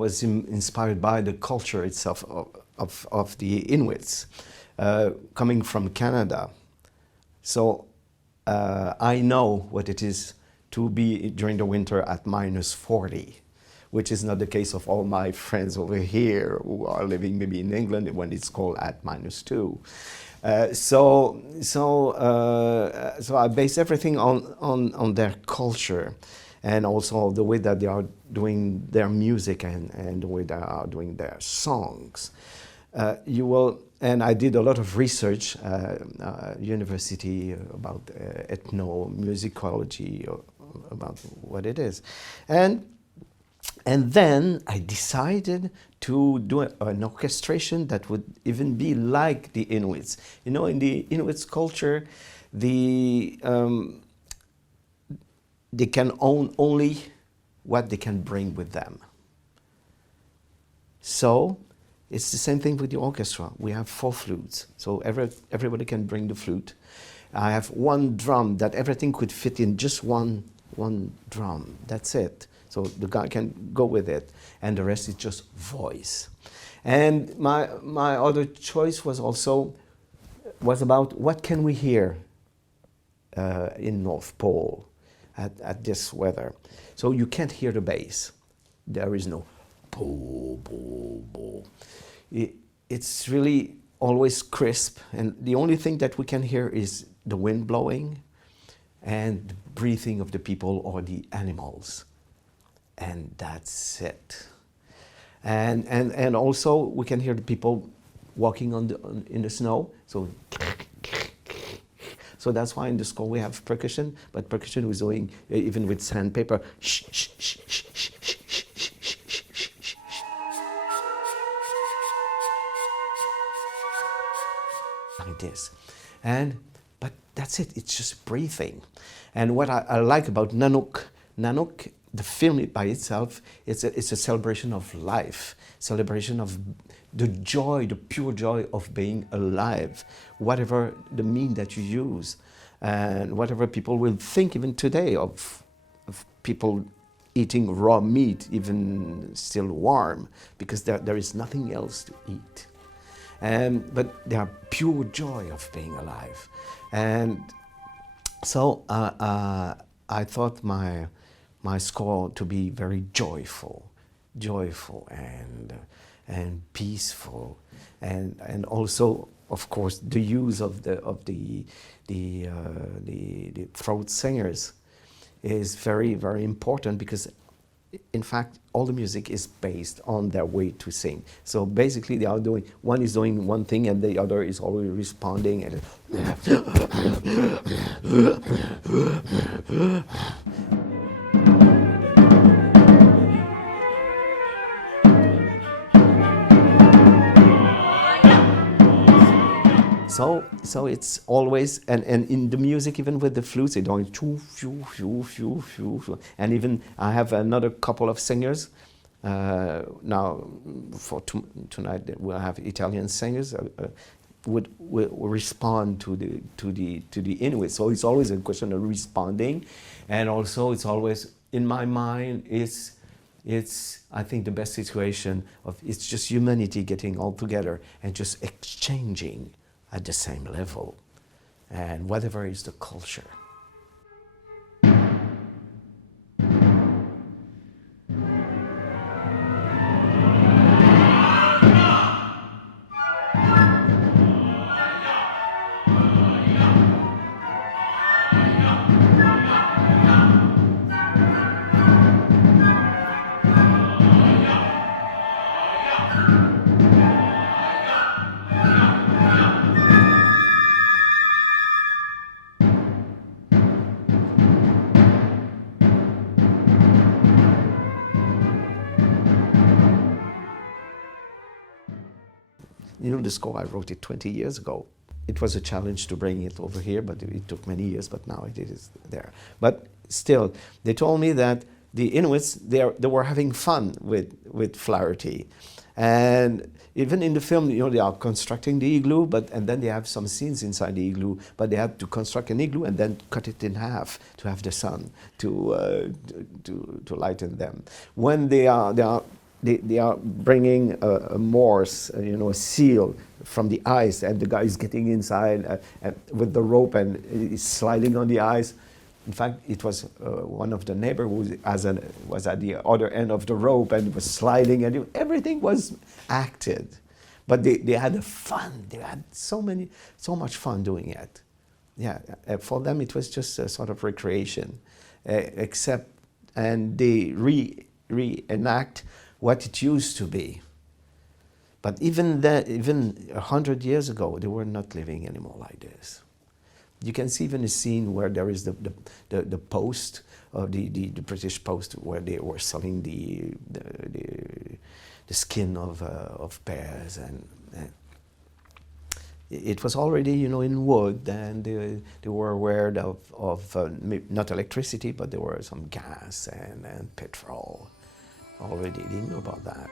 was inspired by the culture itself of the Inuits, coming from Canada. So I know what it is to be during the winter at -40, which is not the case of all my friends over here who are living maybe in England when it's cold at -2. So I base everything on their culture, and also the way that they are doing their music and the way they are doing their songs. And I did a lot of research, university about ethnomusicology, about what it is. And then I decided to do an orchestration that would even be like the Inuits. You know, in the Inuits culture, they can own only what they can bring with them. So it's the same thing with the orchestra. We have 4 flutes, so everybody can bring the flute. I have 1 drum that everything could fit in just one drum. That's it. So the guy can go with it, and the rest is just voice. And my other choice was about what can we hear in North Pole at this weather. So you can't hear the bass. There is no bo, bo, bo. It's really always crisp, and the only thing that we can hear is the wind blowing and the breathing of the people or the animals. And that's it. And also we can hear the people walking in the snow. So that's why in the score we have percussion, but percussion was doing even with sandpaper. Like this. But that's it. It's just breathing. And what I like about Nanook, the film by itself, it's a celebration of life, celebration of the joy, the pure joy of being alive, whatever the mean that you use, and whatever people will think even today of people eating raw meat, even still warm, because there is nothing else to eat. But they are pure joy of being alive. And so I thought my score to be very joyful and peaceful, and also, of course, the use of the throat singers is very, very important, because in fact all the music is based on their way to sing. So basically they are one is doing one thing and the other is always responding, and so it's always, and in the music, even with the flutes, they're doing choo, phew, phew, phew, phew, phew. And even I have another couple of singers. Now for tonight we'll have Italian singers would respond to the Inuit. So it's always a question of responding, and also it's always in my mind it's I think the best situation of it's just humanity getting all together and just exchanging at the same level, and whatever is the culture. You know, the score, I wrote it 20 years ago. It was a challenge to bring it over here, but it took many years, but now it is there. But still, they told me that the Inuits, they were having fun with Flaherty. And even in the film, you know, they are constructing the igloo, and then they have some scenes inside the igloo, but they had to construct an igloo and then cut it in half to have the sun to lighten them. When they are they are bringing a Morse, you know, a seal from the ice, and the guy is getting inside with the rope and he's sliding on the ice. In fact, it was one of the neighbors who was at the other end of the rope and was sliding, and everything was acted. But they had fun. They had so much fun doing it. Yeah, for them it was just a sort of recreation, and they reenact what it used to be. But even 100 years ago, they were not living anymore like this. You can see even a scene where there is the post, the British post, where they were selling the skin of bears, and it was already, you know, in wood, and they were aware of not electricity, but there were some gas and petrol already. They knew about that.